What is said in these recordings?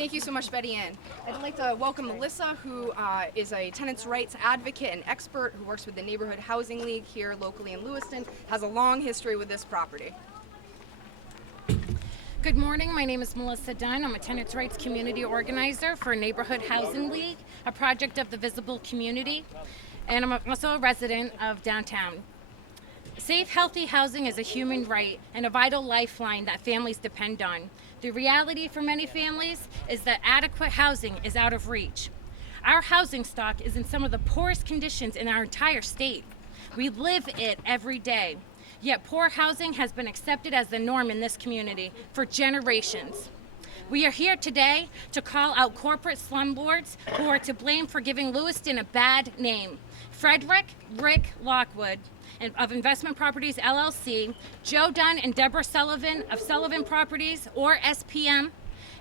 Thank you so much, Betty Ann. I'd like to welcome Melissa, who is a tenants' rights advocate and expert who works with the Neighborhood Housing League here locally in Lewiston, has a long history with this property. Good morning, my name is Melissa Dunn. I'm a tenants' rights community organizer for Neighborhood Housing League, a project of the visible community, and I'm also a resident of downtown. Safe, healthy housing is a human right and a vital lifeline that families depend on. The reality for many families is that adequate housing is out of reach. Our housing stock is in some of the poorest conditions in our entire state. We live it every day. Yet poor housing has been accepted as the norm in this community for generations. We are here today to call out corporate slumlords who are to blame for giving Lewiston a bad name. Frederick Rick Lockwood of Investment Properties LLC, Joe Dunn and Deborah Sullivan of Sullivan Properties, or SPM,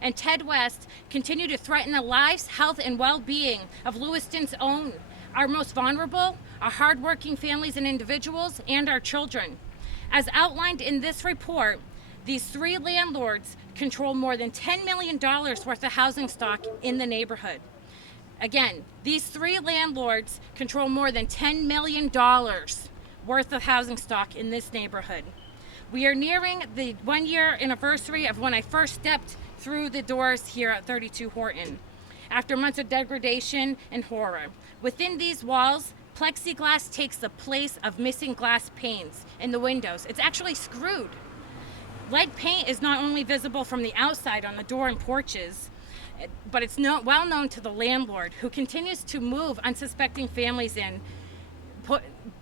and Ted West continue to threaten the lives, health, and well-being of Lewiston's own, our most vulnerable, our hardworking families and individuals, and our children. As outlined in this report, these three landlords control more than $10 million worth of housing stock in the neighborhood. Again, these three landlords control more than $10 million worth of housing stock in this neighborhood. We are nearing the 1-year anniversary of when I first stepped through the doors here at 32 Horton, after months of degradation and horror. Within these walls, plexiglass takes the place of missing glass panes in the windows. It's actually screwed. Lead paint is not only visible from the outside on the door and porches, but it's well known to the landlord, who continues to move unsuspecting families in,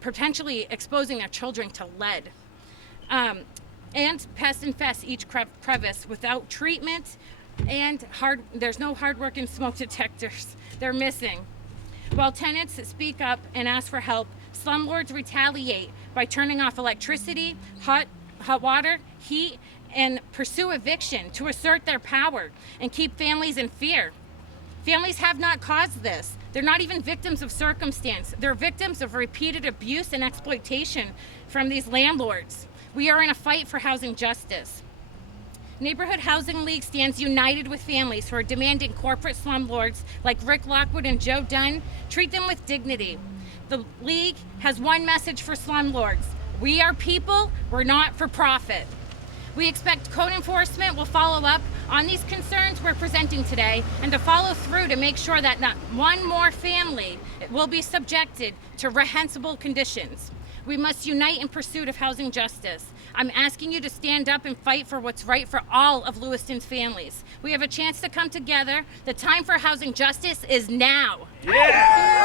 potentially exposing their children to lead. And pests infest each crevice without treatment, and there's no hard-working smoke detectors. They're missing. While tenants speak up and ask for help, slumlords retaliate by turning off electricity, hot water, heat, and pursue eviction to assert their power and keep families in fear. Families have not caused this. They're not even victims of circumstance. They're victims of repeated abuse and exploitation from these landlords. We are in a fight for housing justice. Neighborhood Housing League stands united with families who are demanding corporate slumlords like Rick Lockwood and Joe Dunn treat them with dignity. The League has one message for slumlords: we are people, we're not for profit. We expect code enforcement will follow up on these concerns we're presenting today, and to follow through to make sure that not one more family will be subjected to reprehensible conditions. We must unite in pursuit of housing justice. I'm asking you to stand up and fight for what's right for all of Lewiston's families. We have a chance to come together. The time for housing justice is now. Yeah!